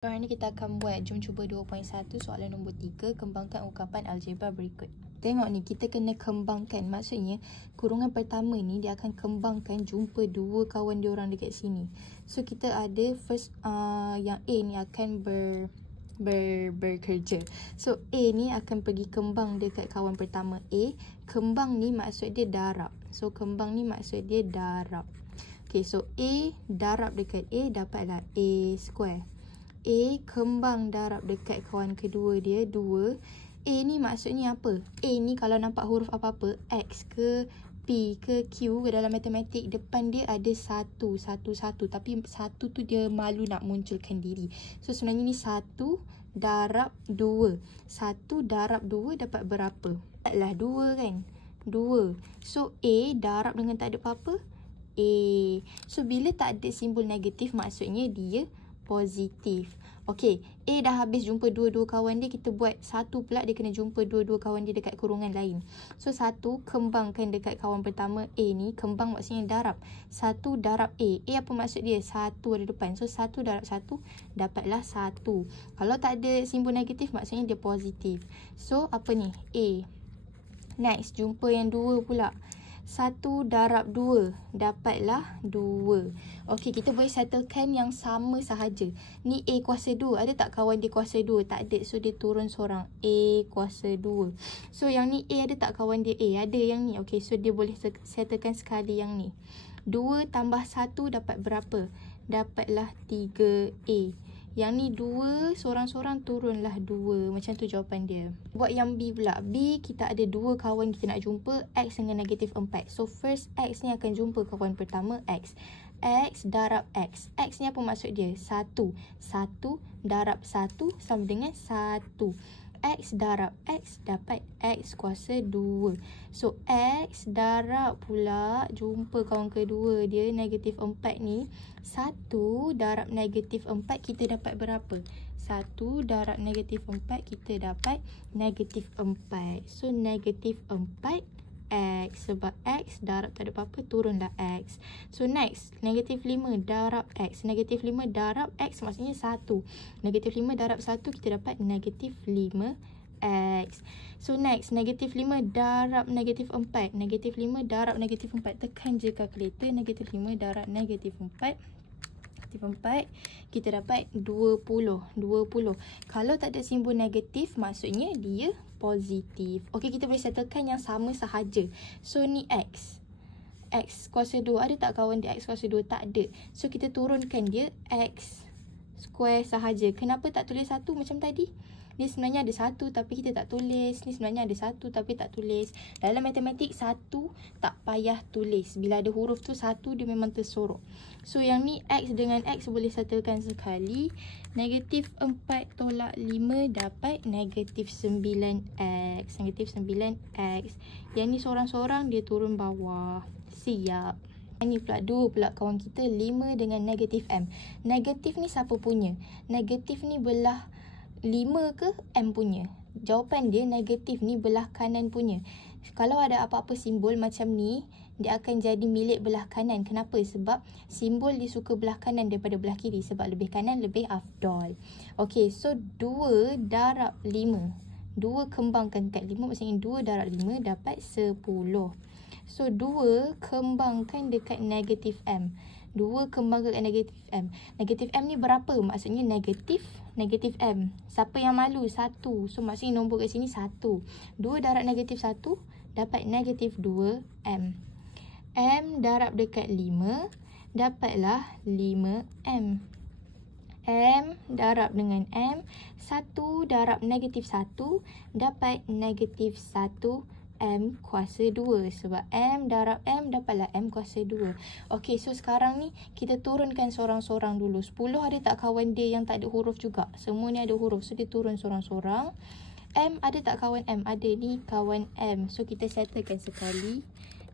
Sekarang ni kita akan buat jom cuba 2.1 soalan nombor 3, kembangkan ungkapan algebra berikut. Tengok ni, kita kena kembangkan. Maksudnya kurungan pertama ni dia akan kembangkan jumpa dua kawan dia orang dekat sini. So kita ada first yang A ni akan bekerja. So A ni akan pergi kembang dekat kawan pertama A. Kembang ni maksud dia darab. So kembang ni maksud dia darab. Okay, so A darab dekat A dapatlah A square. A kembang darab dekat kawan kedua dia 2. A ni maksudnya apa? A ni kalau nampak huruf apa-apa, X ke P ke Q dalam matematik, depan dia ada 1. Tapi 1 tu dia malu nak munculkan diri. So sebenarnya ni 1 darab 2. 1 darab 2 dapat berapa? Dapatlah 2 kan? 2. So A darab dengan tak ada apa-apa, A. So bila tak ada simbol negatif maksudnya dia positif. Okey, A dah habis jumpa dua-dua kawan dia, kita buat 1 pula dia kena jumpa dua-dua kawan dia dekat kurungan lain. So 1 kembangkan dekat kawan pertama A ni, kembang maksudnya darab. 1 darab A. A apa maksud dia? 1 ada depan. So 1 darab 1 dapatlah 1. Kalau tak ada simbol negatif maksudnya dia positif. So apa ni? A. Next, jumpa yang 2 pula. 1 darab 2 dapatlah 2. Okey, kita boleh settlekan yang sama sahaja. Ni A kuasa 2. Ada tak kawan dia kuasa 2? Tak ada. So dia turun seorang. A kuasa 2. So yang ni A ada tak kawan dia A? Ada yang ni. Okey, so dia boleh settlekan sekali yang ni. 2 tambah 1 dapat berapa? Dapatlah 3A. Yang ni 2, seorang-seorang turunlah 2. Macam tu jawapan dia. Buat yang B pula. B kita ada 2 kawan kita nak jumpa, X dengan negatif 4. So first X ni akan jumpa kawan pertama X. X darab X. X ni apa maksud dia? 1. 1 darab 1 sama dengan 1. X darab X dapat X kuasa 2. So X darab pula jumpa kawan kedua dia negatif 4 ni. 1 darab negatif 4 kita dapat berapa? 1 darab negatif 4 kita dapat negatif 4. So negatif 4 X. Sebab X darab tak ada apa-apa, turunlah X. So next, negatif 5 darab X. Negatif 5 darab X maksudnya 1. Negatif 5 darab 1 kita dapat negatif 5 X. So next, negatif 5 darab negatif 4. Negatif 5 darab negatif 4. Tekan je kalkulator. Negatif 5 darab negatif 4. Negatif 4. Kita dapat 20. 20. Kalau tak ada simbol negatif maksudnya dia positif. Okey, kita boleh settlekan yang sama sahaja. So ni X. X kuasa 2. Ada tak kawan dia X kuasa 2? Tak ada. So kita turunkan dia X square sahaja. Kenapa tak tulis 1 macam tadi? Ni sebenarnya ada 1 tapi kita tak tulis. Ni sebenarnya ada 1 tapi tak tulis. Dalam matematik 1 tak payah tulis. Bila ada huruf tu 1 dia memang tersorok. So yang ni X dengan X boleh settlekan sekali. Negatif 4 tolak 5 dapat negatif 9X. Negatif 9X. Yang ni seorang-seorang dia turun bawah. Siap. Ini pula 2 pula kawan kita, 5 dengan negatif M. Negatif ni siapa punya? Negatif ni belah 5 ke M punya? Jawapan dia negatif ni belah kanan punya. Kalau ada apa-apa simbol macam ni, dia akan jadi milik belah kanan. Kenapa? Sebab simbol dia suka belah kanan daripada belah kiri. Sebab lebih kanan lebih afdol. Okey, so 2 darab 5. 2 kembangkan kat 5, maksudnya 2 darab 5 dapat 10. So 2 kembangkan dekat negatif M. 2 kembangkan dekat negatif M. Negatif M ni berapa? Maksudnya negatif M. Siapa yang malu? 1. So maksudnya nombor kat sini 1. 2 darab negatif 1 dapat negatif 2M. M darab dekat 5 dapatlah 5M. M darab dengan M. 1 darab negatif 1 dapat negatif 1M kuasa 2. Sebab M darab M dapatlah M kuasa 2. Okey, so sekarang ni kita turunkan seorang-seorang dulu. 10 ada tak kawan dia yang tak ada huruf juga? Semua ni ada huruf. So dia turun seorang-seorang. M ada tak kawan M? Ada, ni kawan M. So kita settlekan sekali.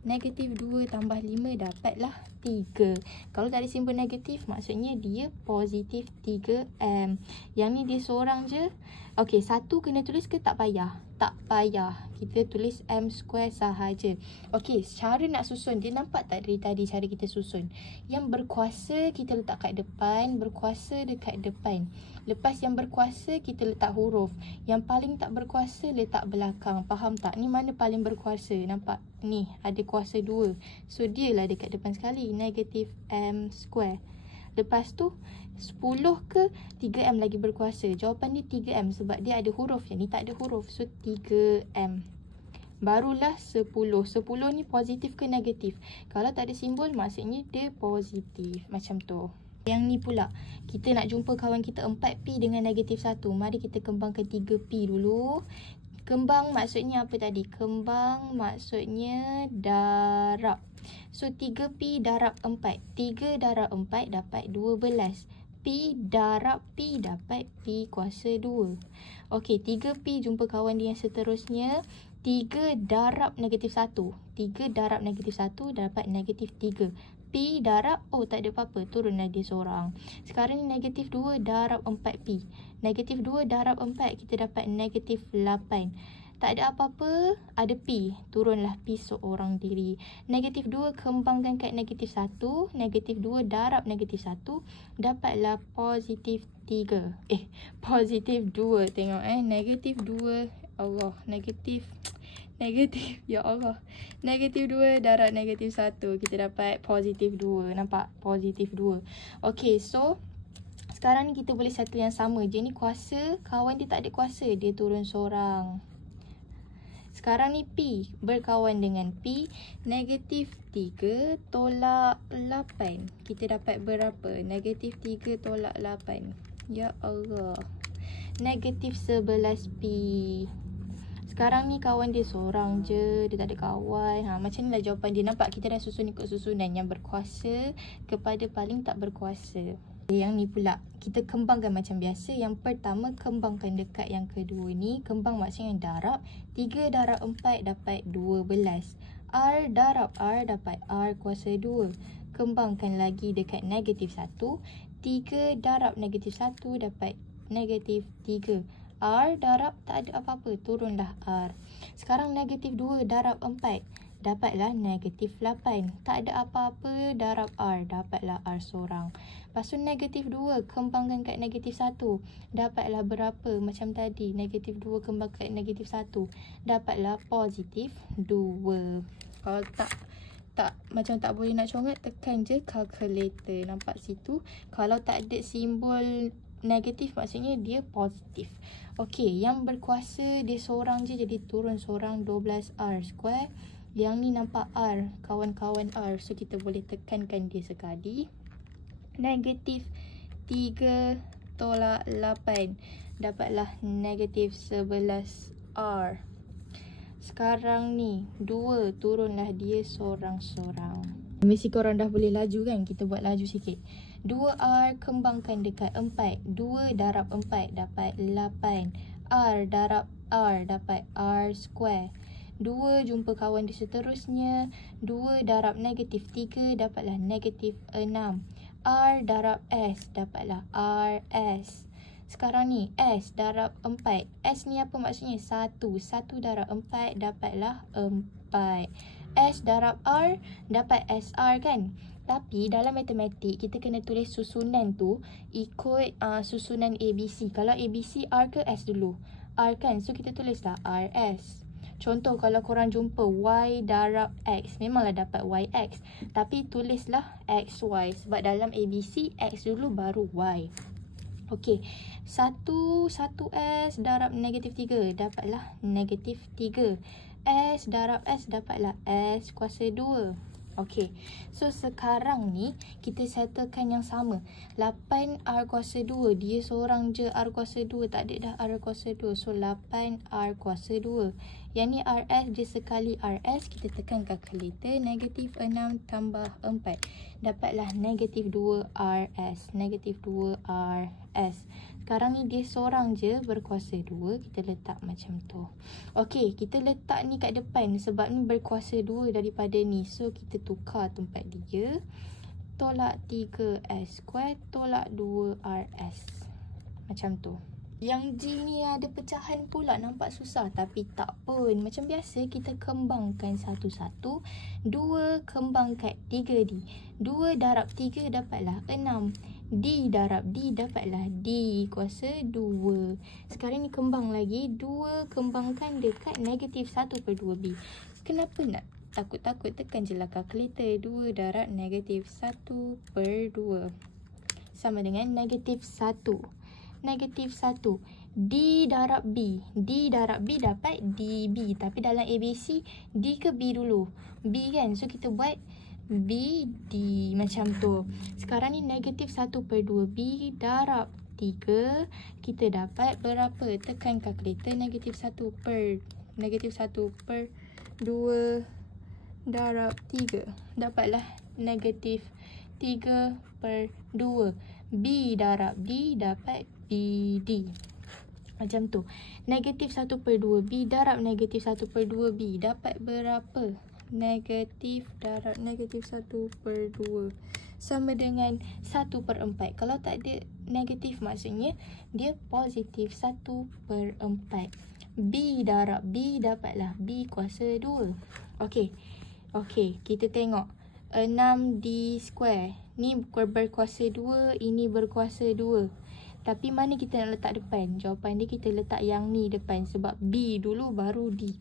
Negatif 2 tambah 5 dapatlah 3. Kalau tak ada simbol negatif, maksudnya dia positif 3M. Yang ni dia seorang je. Okey, 1 kena tulis ke tak payah? Tak payah. Kita tulis M square sahaja. Okey, cara nak susun. Dia nampak tak dari tadi cara kita susun? Yang berkuasa kita letak kat depan, berkuasa dekat depan. Lepas yang berkuasa kita letak huruf. Yang paling tak berkuasa letak belakang. Faham tak? Ni mana paling berkuasa? Nampak? Ni ada kuasa 2. So dia lah dekat depan sekali. Negatif M square. Lepas tu 10 ke 3M lagi berkuasa? Jawapan dia 3M sebab dia ada huruf. Yang ni tak ada huruf. So 3M. Barulah 10. 10 ni positif ke negatif? Kalau tak ada simbol maksudnya dia positif. Macam tu. Yang ni pula. Kita nak jumpa kawan kita 4P dengan negatif 1. Mari kita kembangkan 3P dulu. Kembang maksudnya apa tadi? Kembang maksudnya darab. So 3P darab 4. 3 darab 4 dapat 12. P darab P dapat P kuasa 2. Okey, 3P jumpa kawan dia yang seterusnya. 3 darab negatif 1. 3 darab negatif 1 dapat negatif 3. P darab, oh tak ada apa-apa, turunlah dia seorang. Sekarang ni negatif 2 darab 4P. Negatif 2 darab 4, kita dapat negatif 8. Tak ada apa-apa, ada P. Turunlah P seorang diri. Negatif 2 kembangkan kat negatif 1. Negatif 2 darab negatif 1. Dapatlah positif 3. Positif 2. Tengok negatif 2. Allah, negatif. Ya Allah. Negatif 2 darab negatif 1. Kita dapat positif 2. Nampak? Positif 2. Okey, so sekarang ni kita boleh settle yang sama je. Ni kuasa, kawan dia tak ada kuasa. Dia turun seorang. Sekarang ni P berkawan dengan P. Negatif 3 tolak 8. Kita dapat berapa? Negatif 3 tolak 8. Ya Allah. Negatif 11P. Sekarang ni kawan dia seorang je. Dia tak ada kawan. Macam ni lah jawapan dia. Nampak kita dah susun ikut susunan. Yang berkuasa kepada paling tak berkuasa. Yang ni pula. Kita kembangkan macam biasa. Yang pertama kembangkan dekat yang kedua ni. Kembang maksudnya darab. 3 darab 4 dapat 12. R darab R dapat R kuasa 2. Kembangkan lagi dekat negatif 1. 3 darab negatif 1 dapat negatif 3. R darab tak ada apa-apa, turunlah R. Sekarang negatif 2 darab 4. Dapatlah negatif 8. Tak ada apa-apa, darab R. Dapatlah R seorang. Lepas tu negatif 2 kembangkan kat negatif 1. Dapatlah berapa? Macam tadi, negatif 2 kembang kat negatif 1. Dapatlah positif 2. Kalau tak macam tak boleh nak congat, tekan je calculator. Nampak situ? Kalau tak ada simbol negatif maksudnya dia positif. Okey, yang berkuasa dia seorang je, jadi turun seorang 12R square. Yang ni nampak R, kawan-kawan R. So kita boleh tekankan dia sekali. Negatif 3 tolak 8. Dapatlah negatif 11R. Sekarang ni 2, turunlah dia seorang-seorang. Mesti korang dah boleh laju kan? Kita buat laju sikit. 2R kembangkan dekat 4. 2 darab 4 dapat 8. R darab R dapat R square. 2 jumpa kawan dia seterusnya. 2 darab negatif 3 dapatlah negatif 6. R darab S dapatlah RS. Sekarang ni S darab 4. S ni apa maksudnya? 1. 1 darab 4 dapatlah 4. S darab R dapat SR kan? Tapi dalam matematik kita kena tulis susunan tu ikut susunan ABC. Kalau ABC R ke S dulu? R kan? So kita tulislah RS. Contoh kalau korang jumpa Y darab X, memanglah dapat YX. Tapi tulislah XY sebab dalam ABC X dulu baru Y. Okey, 1S darab negatif 3 dapatlah negatif 3. S darab S dapatlah S kuasa 2. Okey, so sekarang ni kita settlekan yang sama. 8R kuasa 2, dia seorang je R kuasa 2, tak ada dah R kuasa 2. So 8R kuasa 2. Yang ni RS, dia sekali RS, kita tekan kalkulator. Negatif 6 tambah 4. Dapatlah negatif 2RS. Negatif 2RS. Sekarang ni dia seorang je berkuasa 2. Kita letak macam tu. Okey, kita letak ni kat depan sebab ni berkuasa 2 daripada ni. So kita tukar tempat dia. tolak 3S square tolak 2RS. Macam tu. Yang G ni ada pecahan pula, nampak susah tapi tak pun. Macam biasa kita kembangkan satu-satu. 2 kembangkan 3D. 2 darab 3 dapatlah 6. D darab D dapatlah D kuasa 2. Sekarang ni kembang lagi. 2 kembangkan dekat negatif 1/2B. Kenapa nak takut-takut? Tekan je lah kalkulator. 2 darab negatif 1/2 sama dengan negatif 1. Negatif 1. D darab B. D darab B dapat DB. Tapi dalam ABC, D ke B dulu? B kan? So, kita buat B, D. Macam tu. Sekarang ni negatif 1/2B darab 3. Kita dapat berapa? Tekan kalkulator. Negatif 1/2 darab 3. Dapatlah negatif 3/2. B darab D dapat BD. Macam tu. Negatif 1/2B darab negatif 1/2B dapat berapa? Negatif darab negatif 1/2 sama dengan 1/4. Kalau tak ada negatif maksudnya dia positif 1/4. B darab B dapatlah B kuasa 2. Okey, kita tengok 6D square. Ni berkuasa 2, ini berkuasa 2. Tapi mana kita nak letak depan? Jawapan dia kita letak yang ni depan. Sebab B dulu baru D.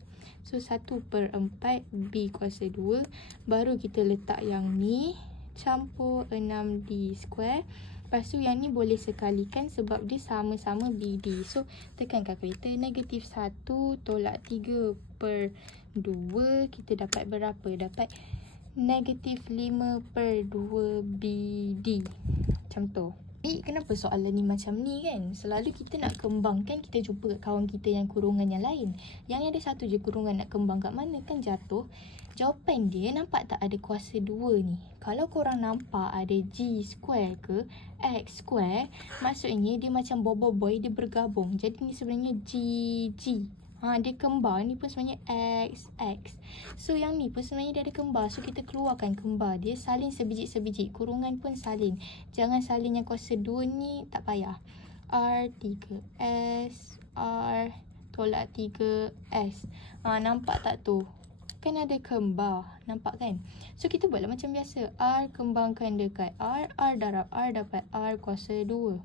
So 1/4 B kuasa 2. Baru kita letak yang ni. Campur 6D square. Lepas tu yang ni boleh sekalikan sebab dia sama-sama BD. So tekan kalkulator. Negatif 1 tolak 3/2. Kita dapat berapa? Dapat negatif 5/2BD. Macam tu. Kenapa soalan ni macam ni kan? Selalu kita nak kembangkan, kita jumpa kat kawan kita yang kurungan yang lain. Yang ni ada satu je kurungan, nak kembang kat mana kan jatuh. Jawapan dia nampak tak ada kuasa 2 ni. Kalau korang nampak ada G square ke X square, maksudnya dia macam boy dia bergabung. Jadi ni sebenarnya G. Dia kembar, ni pun sebenarnya X. So yang ni pun sebenarnya dia ada kembar. So kita keluarkan kembar dia, salin sebiji-sebiji. Kurungan pun salin. Jangan salin yang kuasa 2 ni, tak payah. R3S, R tolak 3S. Nampak tak tu? Kan ada kembar. Nampak kan? So kita buatlah macam biasa. R kembangkan dekat R. R darab R dapat R kuasa 2.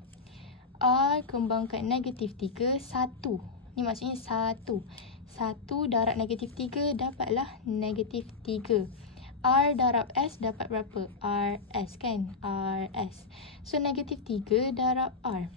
R kembangkan negatif 3, 1. Ni maksudnya 1. 1 darab negatif 3 dapatlah negatif 3. R darab S dapat berapa? RS kan? RS. So negatif 3 darab R.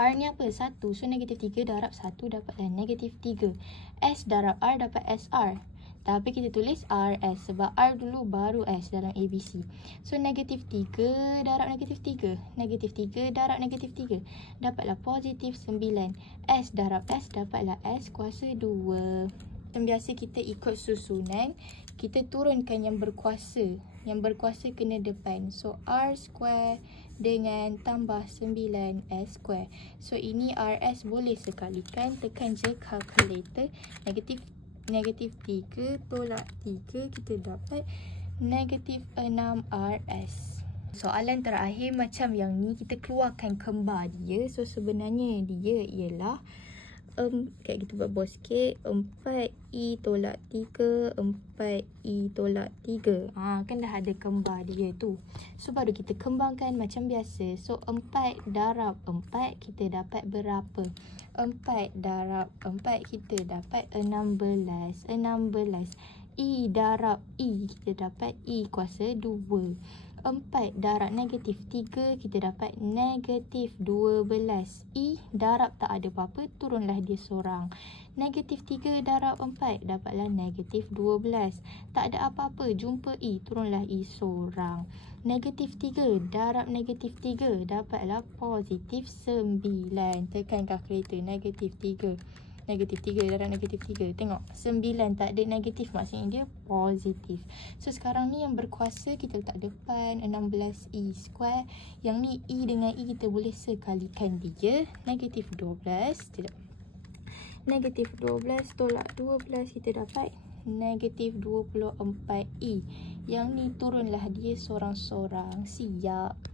R ni apa? 1. So negatif 3 darab 1 dapatlah negatif 3. S darab R dapat SR. Tapi kita tulis RS sebab R dulu baru S dalam ABC. So negatif 3 darab negatif 3. Negatif 3 darab negatif 3. Dapatlah positif 9. S darab S dapatlah S kuasa 2. Macam biasa kita ikut susunan. Kita turunkan yang berkuasa. Yang berkuasa kena depan. So R square dengan tambah 9S square. So ini RS boleh sekalikan. Tekan je calculator. Negatif 3 tolak 3, kita dapat negatif 6RS. Soalan terakhir macam yang ni, kita keluarkan kembar dia. So sebenarnya dia ialah kita buat bawah sikit. 4I tolak 3, 4I tolak 3. Kan dah ada kembar dia tu. So baru kita kembangkan macam biasa. So 4 darab 4 kita dapat berapa? 4 darab 4 kita dapat 16. I darab I kita dapat I kuasa 2. 4 darab negatif 3 kita dapat negatif 12. I darab tak ada apa-apa, turunlah dia seorang. Negatif 3 darab 4 dapatlah negatif 12. Tak ada apa-apa, jumpa I, turunlah I seorang. Negatif 3 darab negatif 3 dapatlah positif 9. Tekan kalkulator. Negatif 3 darab negatif 3. Tengok 9 tak ada negatif, maksudnya dia positif. So sekarang ni yang berkuasa kita letak depan 16I square. Yang ni I dengan I kita boleh sekalikan dia. Negatif 12 tolak 12 kita dapat negatif 24E. Yang ni turunlah dia sorang-sorang. Siap.